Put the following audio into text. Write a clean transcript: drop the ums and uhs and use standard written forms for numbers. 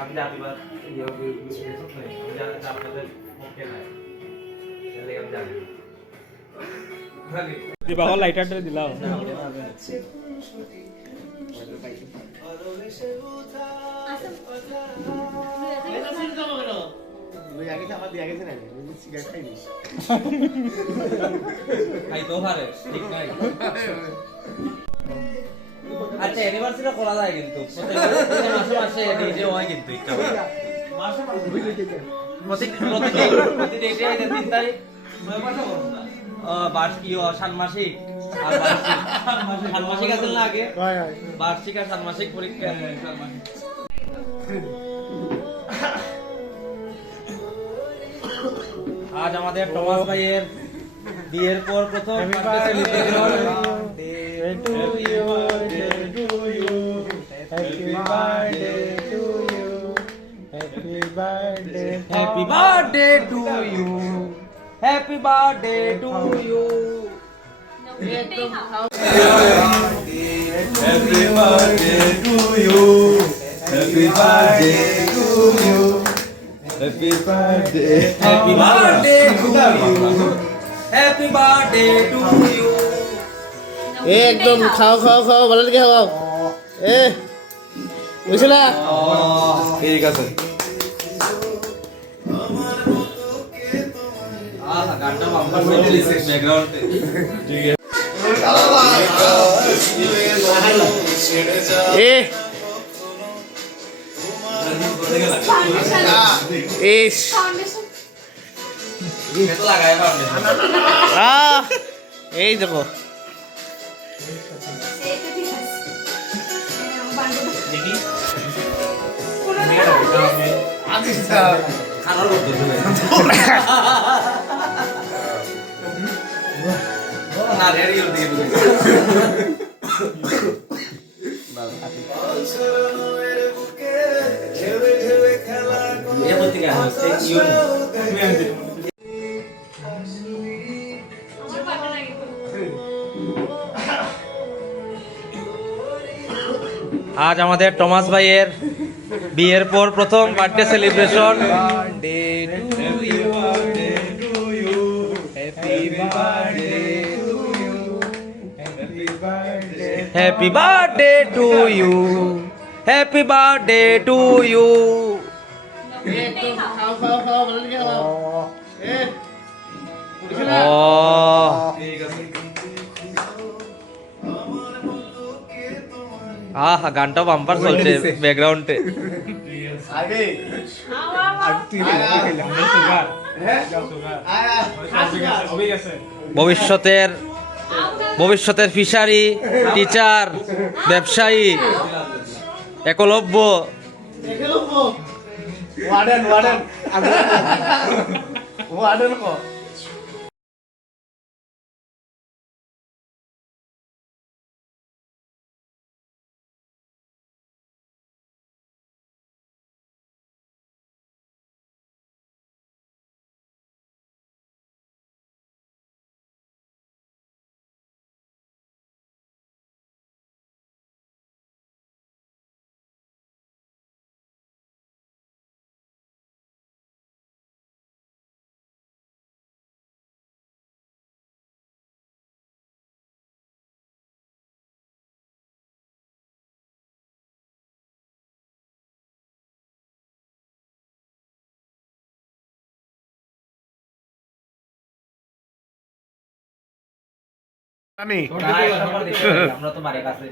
আমি জাতিবাদ আপনাদের পক্ষে নাই আমি জানি দিবাহ লাইটারটা দিলাও আচ্ছা অ্যানিভার্সারিটা করা যায় কিন্তু মাসে মাসে নিজে হয় কিন্তু ইচ্ছা করে প্রতি ডেটে 3 তারিখ বার্ষিক ষান্মাসিক আর ষান্মাসিক আছে না আগে বার্ষিক আর ষান্মাসিক পরীক্ষা আজ আমাদের টমাস ভাইয়ের বিয়ের পর প্রথম Happy birthday to you. Happy birthday to you. Happy birthday to you. Happy birthday to you. Happy birthday. Happy birthday to you. Happy birthday to you. একদম খাও খাও খাও ভালো লাগে খাও বুঝলা ঠিক আছে গানটা বাম্পার হয়ে দিছে ব্যাকগ্রাউন্ডে ঠিক আছে এই দেখো দেখি আচ্ছা খানার করতে হবে না রেডি করে দিয়ে দেব ये बोलते क्या है यू আজ আমাদের টমাস ভাইয়ের বিয়ের পর প্রথম birthday celebration happy birthday to you happy birthday to you খাও খাও খাও ভালো লাগে খাও আহা গানটা বাম্পার চলছে ব্যাকগ্রাউন্ডে আগে ভবিষ্যতের ফিশারি টিচার ব্যবসায়ী একলব্য ওয়ার্ডেন ওয়ার্ডেন ওয়ার্ডেন কো আমরা তো বাড়ির কাছে